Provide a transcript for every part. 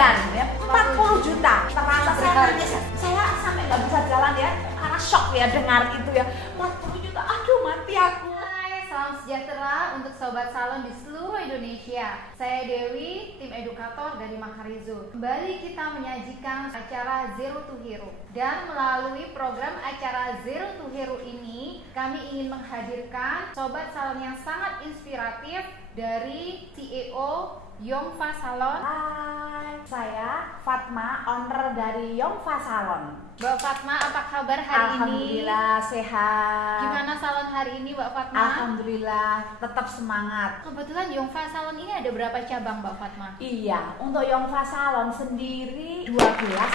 bulan ya, 40 juta. Terasa saya nangis, saya sampai nggak bisa jalan ya, karena shock ya dengar itu ya, 40 juta, aduh mati aku. Salam sejahtera untuk sobat salon di seluruh Indonesia. Saya Dewi, tim edukator dari Makarizo. Kembali kita menyajikan acara Zero to Hero. Dan melalui program acara Zero to Hero ini, kami ingin menghadirkan sobat salon yang sangat inspiratif dari CEO Yongfa Salon. Hai, saya Fatma, owner dari Yongfa Salon. Mbak Fatma, apa kabar hari ini? Alhamdulillah sehat. Gimana salon hari ini, Mbak Fatma? Alhamdulillah, tetap semangat. Kebetulan Yongfa Salon ini ada berapa cabang, Mbak Fatma? Iya, untuk Yongfa Salon sendiri 12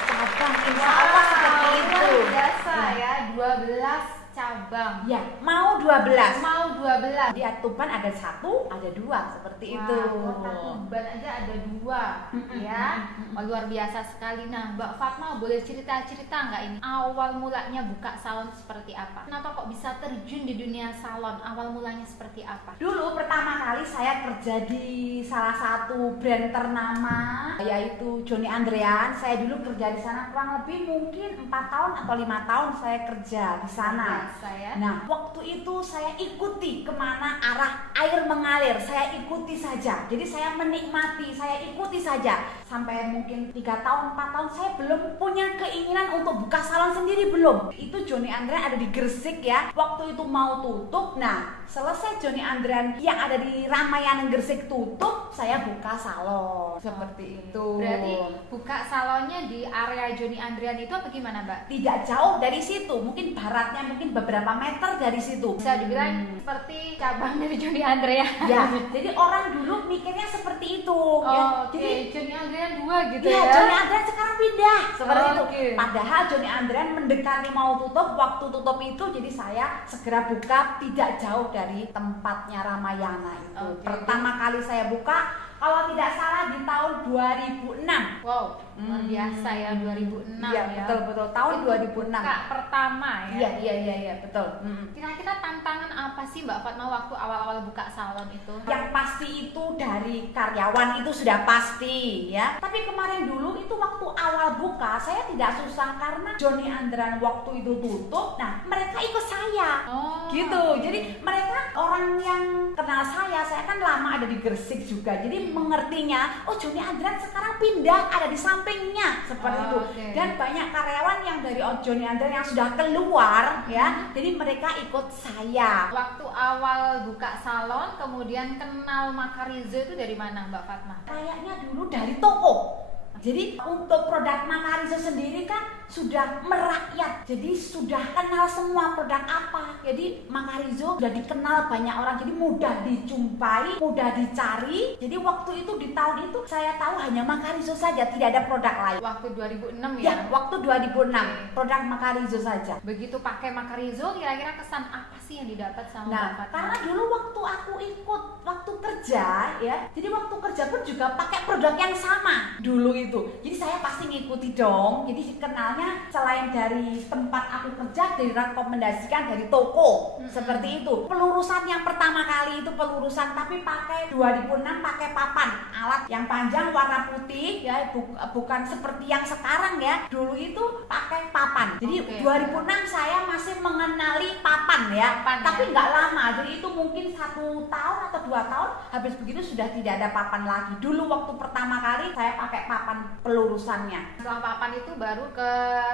cabang, insya Allah seperti itu. Luar biasa ya, 12 cabang. Ya, mau 12. Mau 12. Di Tuban ada 1, ada 2 seperti itu. Kota Tuban aja ada 2 ya. Luar biasa sekali. Nah, Mbak Fatma boleh cerita-cerita nggak ini? Awal mulanya buka salon seperti apa? Kenapa kok bisa terjun di dunia salon? Awal mulanya seperti apa? Dulu pertama kali saya kerja di salah satu brand ternama yaitu Johnny Andrean. Saya dulu kerja di sana kurang lebih mungkin 4 tahun atau 5 tahun saya kerja di sana. Saya. Nah, waktu itu saya ikuti kemana arah air mengalir, saya ikuti saja. Jadi saya menikmati, saya ikuti saja. Sampai mungkin 3 tahun, 4 tahun saya belum punya keinginan untuk buka salon sendiri, belum. Itu Johnny Andrean ada di Gresik ya. Waktu itu mau tutup. Nah, selesai Johnny Andrean yang ada di Ramayana Gresik tutup, saya buka salon. Seperti itu. Berarti buka salonnya di area Johnny Andrean itu apa gimana, Mbak? Tidak jauh dari situ, mungkin baratnya mungkin beberapa meter dari situ. Bisa dibilang seperti cabang dari Johnny Andrean. Ya, jadi orang dulu mikirnya seperti itu. Oh, Ya. Jadi Johnny Andrean 2 gitu Ya, ya. Johnny Andrean sekarang pindah seperti itu. Oke. Padahal Johnny Andrean mendekati mau tutup, waktu tutup itu jadi saya segera buka tidak jauh dari tempatnya Ramayana itu. Oke. Pertama kali saya buka, kalau tidak salah di tahun 2006. Wow, luar biasa ya 2006 Iya, ya. betul tahun Itu 2006. buka pertama ya. Iya, betul. Kira-kira tantangan apa sih Mbak Fatma waktu awal-awal buka salon itu? Yang pasti itu dari karyawan itu sudah pasti ya. Tapi kemarin dulu itu waktu awal buka saya tidak susah karena Johnny Andrean waktu itu tutup. Nah, mereka ikut saya. Oh. Gitu. Jadi mereka orang yang kenal saya kan lama ada di Gresik juga. Jadi mengertinya, oh Johnny Andrean sekarang pindah ada di sampingnya seperti itu. Okay. Dan banyak karyawan yang dari Johnny Andrean yang sudah keluar ya. Jadi mereka ikut saya. Waktu awal buka salon kemudian kenal Makarizo itu dari mana Mbak Fatma? Kayaknya dulu dari toko. Jadi untuk produk Makarizo sendiri kan sudah merakyat. Jadi sudah kenal semua produk apa. Jadi Makarizo sudah dikenal banyak orang. Jadi mudah dijumpai, mudah dicari. Jadi waktu itu di tahun itu saya tahu hanya Makarizo saja, tidak ada produk lain. Waktu 2006 ya? Ya, waktu 2006 produk Makarizo saja. Begitu pakai Makarizo kira-kira kesan apa sih yang didapat sama Nah, Mbak Fatma? karena dulu waktu aku ikut waktu kerja ya, jadi waktu kerja pun juga pakai produk yang sama dulu itu. Jadi saya pasti ngikuti dong. Jadi kenalnya selain dari tempat aku kerja, direkomendasikan dari toko seperti itu. Pelurusan yang pertama kali itu pelurusan, tapi pakai 2006 pakai papan alat yang panjang warna putih ya, bukan seperti yang sekarang ya. Dulu itu pakai papan. Jadi 2006 saya masih mengenali papan ya. Tapi nggak lama, jadi itu mungkin 1 tahun atau 2 tahun habis begitu sudah tidak ada papan lagi. Dulu waktu pertama kali saya pakai papan pelurusannya. Setelah papan itu baru ke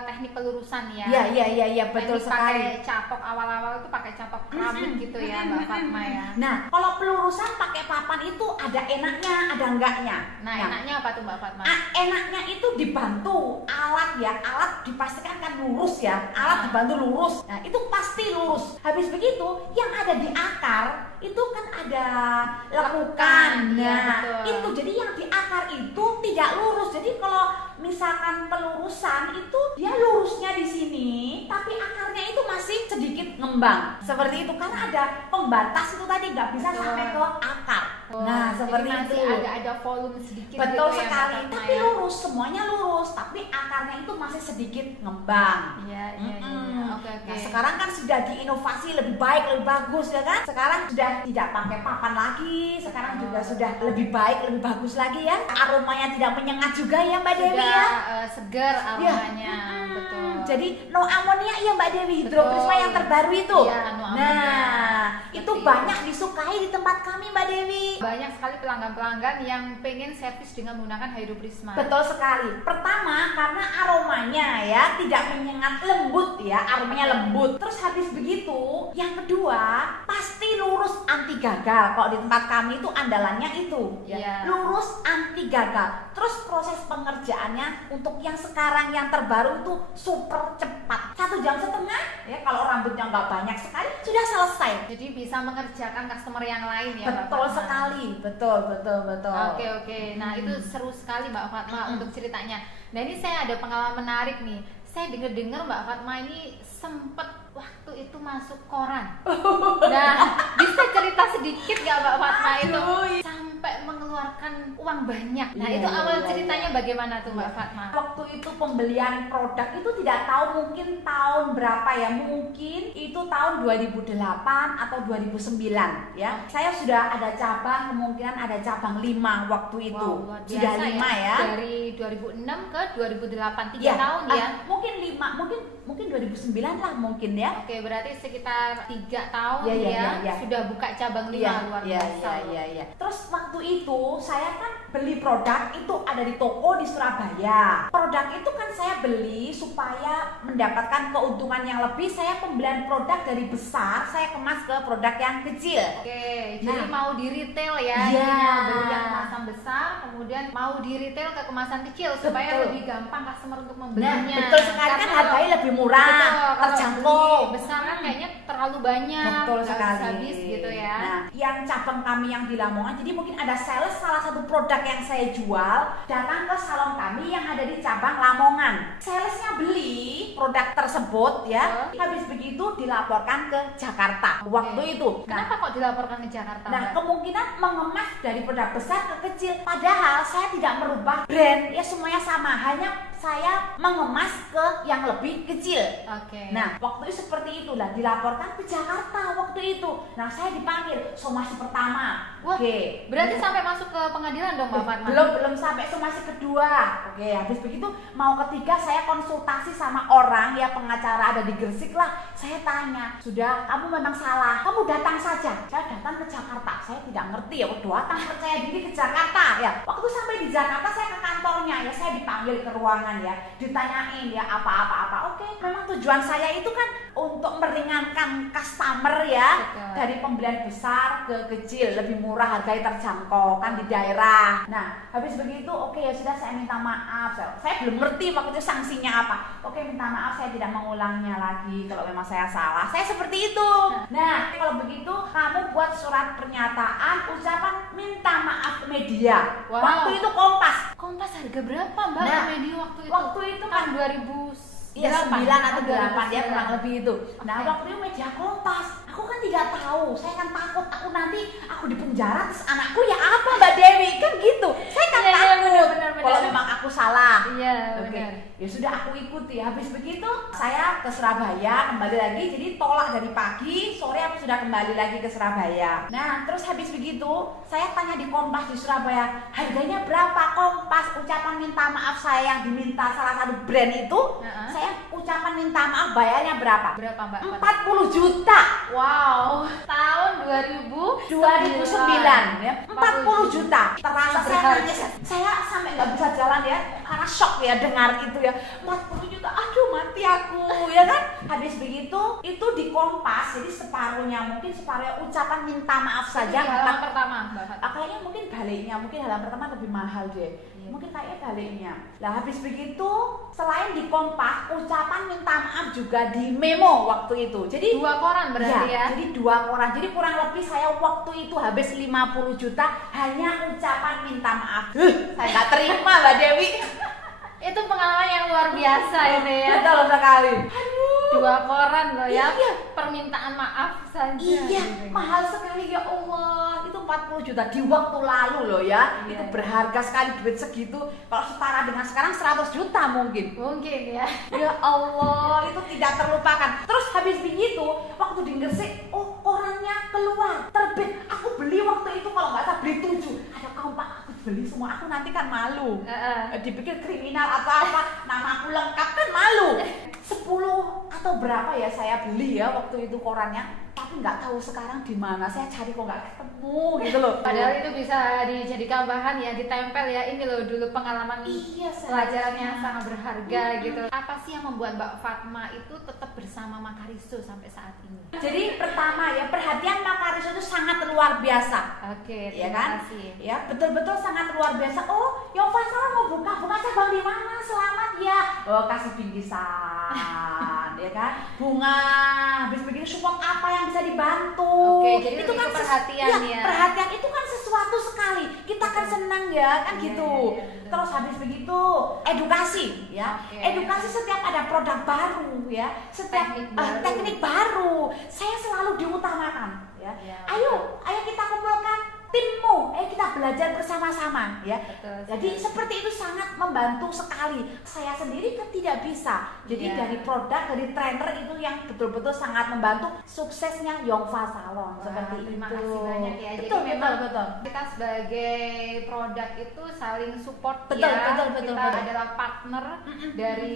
teknik pelurusan ya? Iya, betul sekali. Pakai capok awal-awal itu pakai capok keramik gitu ya Mbak Fatma ya? Nah, kalau pelurusan pakai papan itu ada enaknya, ada enggaknya. Nah, enaknya apa tuh Mbak Fatma? Enaknya itu dibantu alat ya, alat dipastikan kan lurus ya, alat dibantu lurus. Nah, itu pasti lurus. Habis begitu, yang ada di akar itu kan ada lekukan. Nah, itu jadi yang di akar itu tidak lurus. Jadi kalau misalkan pelurusan itu dia lurusnya di sini, tapi akarnya itu masih sedikit ngembang. Seperti itu karena ada pembatas itu tadi nggak bisa sampai ke akar. Nah, seperti jadi masih itu. ada volume sedikit Betul gitu sekali, ya, Mbak Fatma tapi ya. lurus, semuanya lurus, tapi akarnya itu masih sedikit ngembang. Iya. Oke. Nah, sekarang kan sudah diinovasi lebih baik, lebih bagus ya kan? Sekarang sudah tidak pakai papan lagi, sekarang juga sudah lebih baik, lebih bagus lagi ya. Aromanya tidak menyengat juga ya Mbak Dewi ya. Sudah segar aromanya, betul. Jadi no amonia ya Mbak Dewi, Betul. hidroprisma yang terbaru itu. Iya, no amonia. Nah, itu Seperti banyak disukai di tempat kami Mbak Dewi. Banyak sekali pelanggan-pelanggan yang pengen servis dengan menggunakan hydroprisma. Betul sekali. Pertama karena aromanya ya tidak menyengat, lembut ya, aromanya lembut. Terus habis begitu, yang kedua pasti lurus anti gagal. Kalau di tempat kami itu andalannya itu, ya. Iya. Lurus anti gagal. Terus proses pengerjaannya untuk yang sekarang yang terbaru itu super cepat. 1,5 jam ya, kalau rambutnya nggak banyak sekali sudah selesai. Jadi bisa mengerjakan customer yang lain ya, Mbak Betul Fatma. sekali, betul. Oke. Nah, itu seru sekali Mbak Fatma untuk ceritanya. Nah, ini saya ada pengalaman menarik nih. Saya dengar Mbak Fatma ini sempet waktu itu masuk koran. Nah, bisa cerita sedikit nggak Mbak Fatma itu sampai mengeluarkan uang banyak? Nah, itu awal ceritanya bagaimana tuh Mbak Fatma? Waktu itu pembelian produk itu tidak tahu mungkin tahun berapa ya, mungkin itu tahun 2008 atau 2009 ya. Saya sudah ada cabang, kemungkinan ada cabang 5 waktu itu. Wow, luar biasa sudah 5 ya. Dari 2006 ke 2008, 3 Ya, tahun ya. Mungkin 5, mungkin 2009 lah mungkin ya. Oke, berarti sekitar 3 tahun Ya. sudah buka cabang 5, luar biasa. Iya. Terus waktu itu saya kan beli produk itu ada di toko di Surabaya. Produk itu kan saya beli supaya mendapatkan keuntungan yang lebih. Saya pembelian produk dari besar, saya kemas ke produk yang kecil. Oke, Nah. jadi mau di retail ya, Iya. intinya beli yang kemasan besar, kemudian mau di retail ke kemasan kecil supaya Betul. lebih gampang customer untuk Nah, membelinya. betul sekali kan Karena harganya lebih murah, betul, kalau terjangkau. beli besar kan kayaknya terlalu banyak, Betul nggak sekali. habis gitu ya. Nah, yang cabang kami yang di Lamongan, jadi mungkin ada sales salah satu produk yang saya jual datang ke salon kami yang ada di cabang Lamongan. Salesnya beli produk tersebut ya, habis begitu dilaporkan ke Jakarta waktu itu. Kenapa kok dilaporkan ke Jakarta? Nah, Mbak? kemungkinan mengemas dari produk besar ke kecil. Padahal saya tidak merubah brand, ya semuanya sama, hanya saya mengemas ke yang lebih kecil. Oke. Nah, waktu itu seperti itulah, dilaporkan ke Jakarta waktu itu. Nah, saya dipanggil somasi pertama. Wah, Oke. berarti sampai masuk ke pengadilan dong Mbak Fatma? Belum sampai somasi kedua. Oke, habis begitu mau ketiga saya konsultasi sama orang ya, pengacara ada di Gresik lah. Saya tanya, sudah kamu memang salah, kamu datang saja. Saya datang ke Jakarta, saya tidak ngerti ya, datang percaya diri ke Jakarta ya. Waktu sampai di Jakarta saya ke kantornya ya, saya dipanggil ke ruangan ya, ditanyain ya apa. Oke, memang tujuan saya itu kan untuk meringankan customer ya. Betul. Dari pembelian besar ke kecil, lebih murah, harganya terjangkau kan di daerah. Nah, habis begitu oke ya sudah, saya minta maaf. Saya belum ngerti waktu itu sanksinya apa. Oke, minta maaf, saya tidak mengulangnya lagi kalau memang saya salah. Saya seperti itu. Nah, kalau begitu kamu buat surat pernyataan ucapan minta maaf ke media. Wow. Waktu itu Kompas. Kompas harga berapa Mbak Nah, media waktu itu? Waktu itu kan tahun 2000 Iya, 9 atau 8 ya, 2009. kurang lebih itu. Nah, Oke. waktu itu media Kompas. Aku kan tidak tahu, saya kan takut aku nanti di penjara terus anakku ya apa Mbak Dewi, kan gitu. Saya kan Iya, takut benar. kalau memang aku salah. Iya, Oke, benar. ya sudah aku ikuti. Habis begitu saya ke Surabaya kembali lagi. Jadi tolak dari pagi, sore aku sudah kembali lagi ke Surabaya. Nah, terus habis begitu saya tanya di Kompas di Surabaya, harganya berapa Kompas? Ucapan minta maaf saya yang diminta salah satu brand itu, saya ucapan minta maaf bayarnya berapa? Berapa Mbak? 40 juta. Wow, tahun 2009 ya, 40 juta. Terasa saya nangis, saya sampai nggak bisa jalan ya, karena shock ya dengar itu ya, 40 juta, aduh mati aku ya kan. Habis begitu itu di Kompas, jadi separuhnya mungkin separuhnya ucapan minta maaf saja. Di halaman pertama Mbak Fatma. Kayaknya mungkin baliknya, mungkin halaman pertama lebih mahal deh. Mungkin kayaknya baliknya. Lah habis begitu selain di Kompas, ucapan minta maaf juga di Memo waktu itu. Jadi 2 koran berarti ya? jadi 2 koran. Jadi kurang lebih saya waktu itu habis 50 juta hanya ucapan minta maaf. Saya nggak terima Mbak Dewi. Itu pengalaman yang luar biasa ini ya. Betul sekali. Aduh. 2 koran loh ya. Iya. Permintaan maaf saja. Iya, gitu. mahal sekali ya Allah. Itu 40 juta di waktu lalu loh ya. Iya. Itu berharga sekali duit segitu. Kalau setara dengan sekarang 100 juta mungkin. Mungkin ya. Ya Allah, itu tidak terlupakan. Terus habis begitu, waktu di Gresik, oh korannya keluar, terbit. Aku beli waktu itu kalau nggak salah beli 7. Ada kaum Pak, aku beli semua. Aku nanti kan malu. Dipikir kriminal atau apa, nama aku lengkap kan malu. 10 atau berapa ya saya beli ya waktu itu korannya, tapi nggak tahu sekarang di mana. Saya cari kok nggak ketemu gitu loh. Padahal itu bisa dijadikan bahan ya, ditempel ya. Ini loh dulu pengalaman pelajaran yang sangat berharga gitu. Apa sih yang membuat Mbak Fatma itu tetap bersama Makarizo sampai saat ini? Jadi pertama ya, perhatian Makarizo itu sangat luar biasa. Oke, Ya terima kan? kasih. Ya, betul-betul sangat luar biasa. Oh, Yova Salon mau buka cabang di mana? Selamat ya. Oh, kasih bingkisan, ya kan? Bunga, habis begitu support apa yang bisa dibantu. Oke, jadi itu lebih kan ke perhatian ya. perhatian itu kan sesuatu sekali. Kita kan senang ya, kan Iya, gitu. iya, betul. Terus habis begitu edukasi ya. Oke. Edukasi setiap ada produk baru ya, setiap teknik baru. Saya selalu diutamakan ya. Ya, Ayo kita kumpulkan timmu, kita belajar bersama-sama ya. Betul, Jadi sekali. seperti itu sangat membantu sekali. Saya sendiri kan tidak bisa. Jadi Ya. dari produk, dari trainer itu yang betul-betul sangat membantu suksesnya Yongfa Salon. Wah, Seperti terima itu. kasih banyak ya. Betul, Jadi memang betul. kita sebagai produk itu saling support Betul, ya. betul, Kita betul. adalah partner dari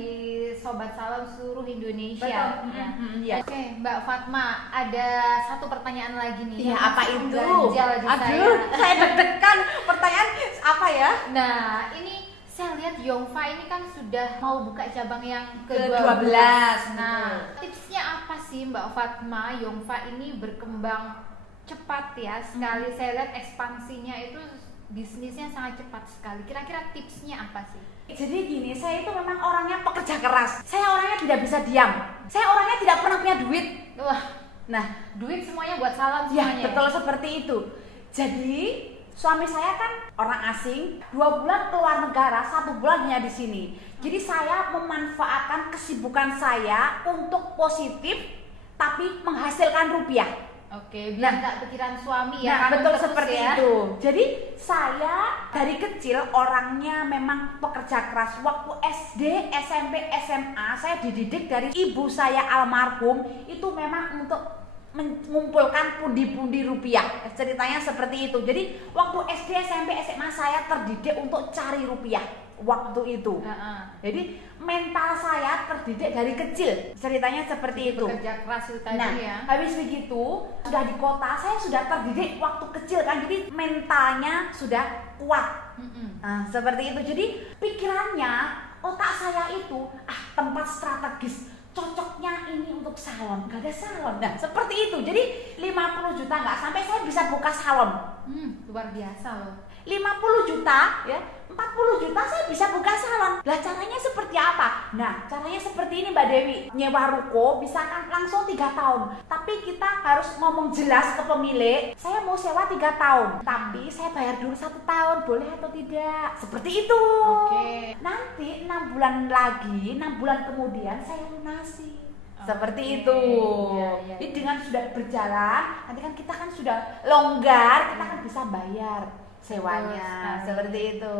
Sobat Salon seluruh Indonesia. Betul. Ya. Iya. Oke, Mbak Fatma, ada satu pertanyaan lagi nih. Iya, yang apa masih itu? mengganjal di Aduh, saya deg-degan. Pertanyaan apa ya? Nah, ini saya lihat Yongfa ini kan sudah mau buka cabang yang Ke-12, Nah, tipsnya apa sih Mbak Fatma? Yongfa ini berkembang cepat ya sekali. Saya lihat ekspansinya itu bisnisnya sangat cepat sekali. Kira-kira tipsnya apa sih? Jadi gini, saya itu memang orangnya pekerja keras. Saya orangnya tidak bisa diam. Saya orangnya tidak pernah punya duit. Wah, Nah, duit semuanya buat salon ya semuanya. betul seperti itu. Jadi suami saya kan orang asing, 2 bulan keluar negara, 1 bulan hanya di sini. Jadi saya memanfaatkan kesibukan saya untuk positif, tapi menghasilkan rupiah. Oke, biar nggak pikiran suami ya. Nah, kamu betul terus seperti ya. itu. Jadi saya dari kecil orangnya memang pekerja keras. Waktu SD, SMP, SMA saya dididik dari ibu saya almarhum itu memang untuk mengumpulkan pundi-pundi rupiah. Ceritanya seperti itu. Jadi waktu SD, SMP, SMA saya terdidik untuk cari rupiah waktu itu. Jadi mental saya terdidik dari kecil. Ceritanya seperti itu. Bekerja keras itu tadi Nah, ya. habis begitu sudah di kota, saya sudah terdidik waktu kecil kan, jadi mentalnya sudah kuat. Nah, seperti itu. Jadi pikirannya, otak saya itu tempat strategis, cocoknya ini untuk salon, gak ada salon. Nah, seperti itu. Jadi 50 juta nggak sampai saya bisa buka salon. Luar biasa loh. 50 juta ya, 40 juta saya bisa buka salon. Lah caranya seperti apa? Nah, caranya seperti ini Mbak Dewi. Nyewa ruko bisa kan langsung 3 tahun. Tapi kita harus ngomong jelas ke pemilik, saya mau sewa 3 tahun, tapi saya bayar dulu 1 tahun, boleh atau tidak? Seperti itu. Oke. Nanti 6 bulan lagi, 6 bulan kemudian saya lunasi. Seperti itu. Iya. Jadi dengan sudah berjalan, nanti kan kita kan sudah longgar, kita kan bisa bayar sewanya. Betul sekali. Seperti itu.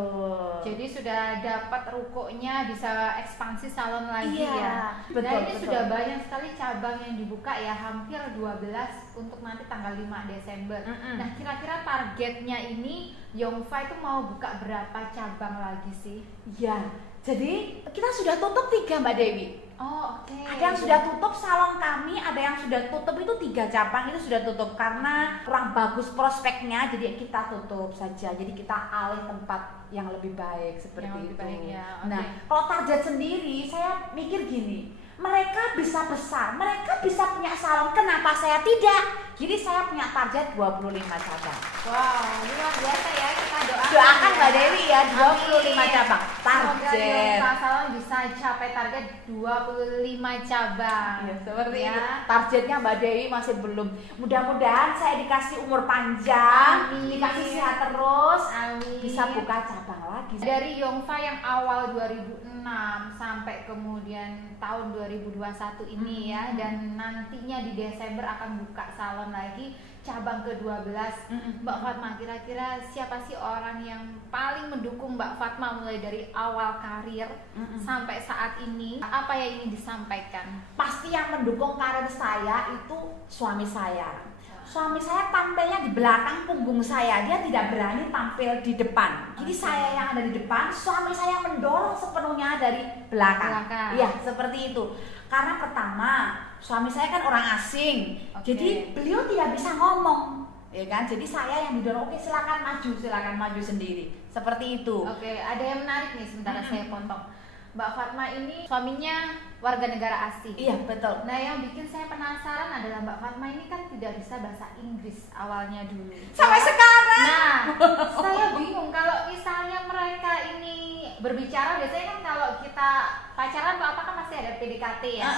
Jadi sudah dapat rukonya, bisa ekspansi salon lagi Iya, ya. betul, Nah, ini betul. sudah banyak sekali cabang yang dibuka ya, hampir 12 untuk nanti tanggal 5 Desember. Nah, kira-kira targetnya ini Yongfa itu mau buka berapa cabang lagi sih? Iya. Jadi kita sudah tutup 3 Mbak Dewi. Oh, oke. Ada yang sudah tutup salon kami, ada yang sudah tutup itu 3 cabang itu sudah tutup karena kurang bagus prospeknya, jadi kita tutup saja. Jadi kita alih tempat yang lebih baik seperti Yang lebih itu. baik, ya. Oke. Nah, kalau target sendiri saya mikir gini, mereka bisa besar, mereka bisa punya salon, kenapa saya tidak? Jadi saya punya target 25 cabang. Wow, luar biasa ya, kita doakan. Doakan ya. Mbak Dewi ya, 25 Amin. cabang. Semoga Target. Yongfa Salon bisa capai target 25 cabang. Ya, seperti ya. itu. Targetnya Mbak Dewi masih belum. Mudah-mudahan saya dikasih umur panjang, Amin. dikasih sehat terus, Amin. bisa buka cabang lagi. Dari Yongfa yang awal 2006 sampai kemudian tahun 2021 ini ya, dan nantinya di Desember akan buka salon lagi. cabang ke-12. Mbak Fatma, kira-kira siapa sih orang yang paling mendukung Mbak Fatma mulai dari awal karir sampai saat ini? Apa yang ingin disampaikan? Pasti yang mendukung karir saya itu suami saya. Suami saya tampilnya di belakang punggung saya, dia tidak berani tampil di depan. Jadi saya yang ada di depan, suami saya mendorong sepenuhnya dari belakang. Iya, seperti itu. Karena pertama, suami saya kan orang asing, jadi beliau tidak bisa ngomong, ya kan? Jadi saya yang didorong, oke silakan maju sendiri, seperti itu. Oke, ada yang menarik nih, sebentar saya potong. Mbak Fatma ini suaminya warga negara asing. Iya, betul. Nah, yang bikin saya penasaran adalah Mbak Fatma ini kan tidak bisa bahasa Inggris awalnya dulu. Sampai sekarang. Nah, saya bingung kalau misalnya mereka ini berbicara, biasanya kan kalau kita pacaran atau apa kan masih ada PDKT ya.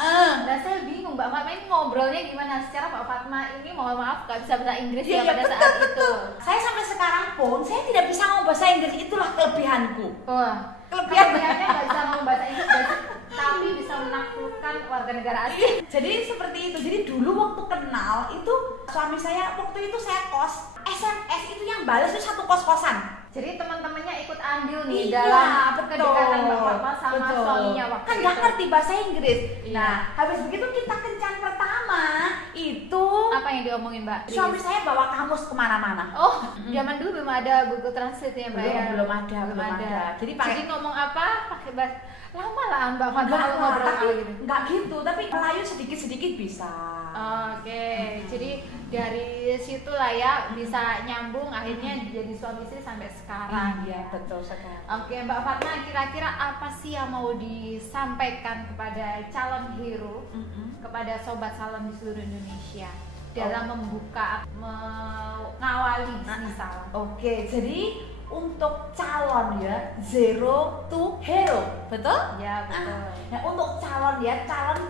Nah, saya bingung Mbak Fatma ini ngobrolnya gimana. Secara Mbak Fatma ini mohon maaf gak bisa bahasa Inggris ya pada saat itu. Saya sampai sekarang pun saya tidak bisa ngomong bahasa Inggris, itulah kelebihanku. Wah. Kelebihannya nggak bisa ngomong bahasa Inggris, tapi bisa menaklukkan warga negara asing. Jadi seperti itu. Jadi dulu waktu kenal itu suami saya waktu itu saya kos SMS itu yang balas itu satu kos-kosan. Jadi teman-temannya ikut andil nih dalam kedekatan Mbak Fatma sama suaminya waktu kan itu. nggak ngerti bahasa Inggris. Iya. Nah habis begitu kita kencan pertama itu apa yang diomongin Mbak? Suami saya bawa kamus kemana-mana. Oh, zaman dulu belum ada Google Translate ya Mbak? Belum ada. Jadi ngomong apa pakai bahasa lama lah Mbak Fatma kalau ngobrol tapi gitu. Nggak gitu, tapi Melayu sedikit-sedikit bisa. Oke, jadi dari situ lah ya bisa nyambung akhirnya jadi suami istri sampai sekarang. Iya, betul sekali. Oke, Mbak Fatma, kira-kira apa sih yang mau disampaikan kepada calon hero, kepada sobat salon di seluruh Indonesia dalam membuka, mengawali bisnis salon? Oke, jadi untuk calon ya zero to hero, betul? Ya betul. Nah untuk calon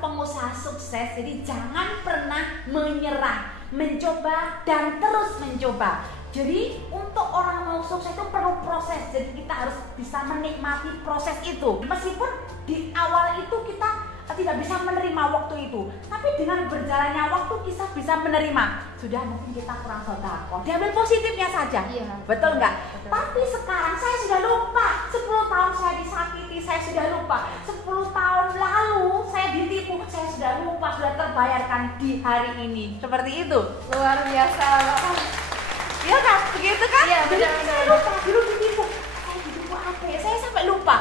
pengusaha sukses, jadi jangan pernah menyerah, mencoba dan terus mencoba. Jadi untuk orang mau sukses itu perlu proses, jadi kita harus bisa menikmati proses itu. Meskipun di awal itu kita tidak bisa menerima waktu itu, tapi dengan berjalannya waktu kita bisa menerima. Sudah mungkin kita kurang sedekah, diambil positifnya saja. Iya. Betul nggak? Betul. Tapi sekarang saya sudah lupa. 10 tahun saya disakiti, saya sudah lupa. 10 tahun lalu saya ditipu, saya sudah lupa, sudah terbayarkan di hari ini. Seperti itu. Luar biasa. Iya kan? Begitu kan? Iya, benar. Saya lupa, dulu ditipu. Saya ditipu apa ya? Saya sampai lupa.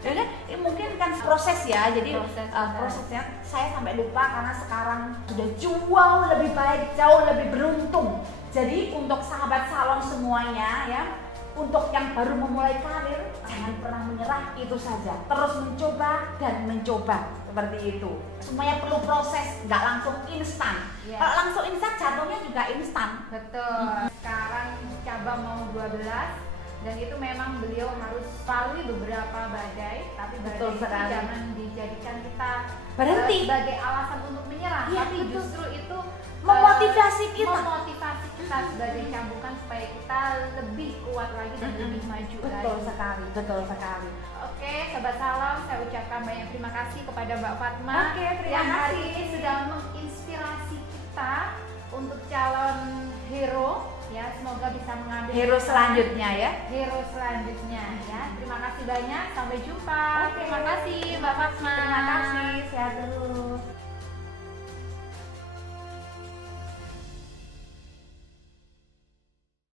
Ya kan? Mungkin kan proses ya, jadi prosesnya saya sampai lupa karena sekarang sudah jauh lebih baik, jauh lebih beruntung. Jadi untuk sahabat salon semuanya ya, untuk yang baru memulai karir, jangan pernah menyerah, itu saja. Terus mencoba dan mencoba, seperti itu. Semuanya perlu proses, nggak langsung instan. Ya. Kalau langsung instan jatuhnya juga instan. Betul. Sekarang cabang mau 12 dan itu memang beliau harus lalui beberapa badai, tapi badai Betul itu sekali. jangan dijadikan kita Berhenti. sebagai alasan untuk menyerah, Iya, tapi betul. justru itu Memotivasi kita. memotivasi kita sebagai cambukan supaya kita lebih kuat lagi dan lebih maju Betul lagi. sekali, betul sekali. Oke, sobat salon, saya ucapkan banyak terima kasih kepada Mbak Fatma Oke, terima yang hari kasih. ini sudah menginspirasi kita untuk calon hero. Ya, semoga bisa mengambil Hero pesan selanjutnya ya. hero selanjutnya ya. Terima kasih banyak, sampai jumpa. Oke. Terima kasih Mbak Fatma. Terima kasih, sehat terus.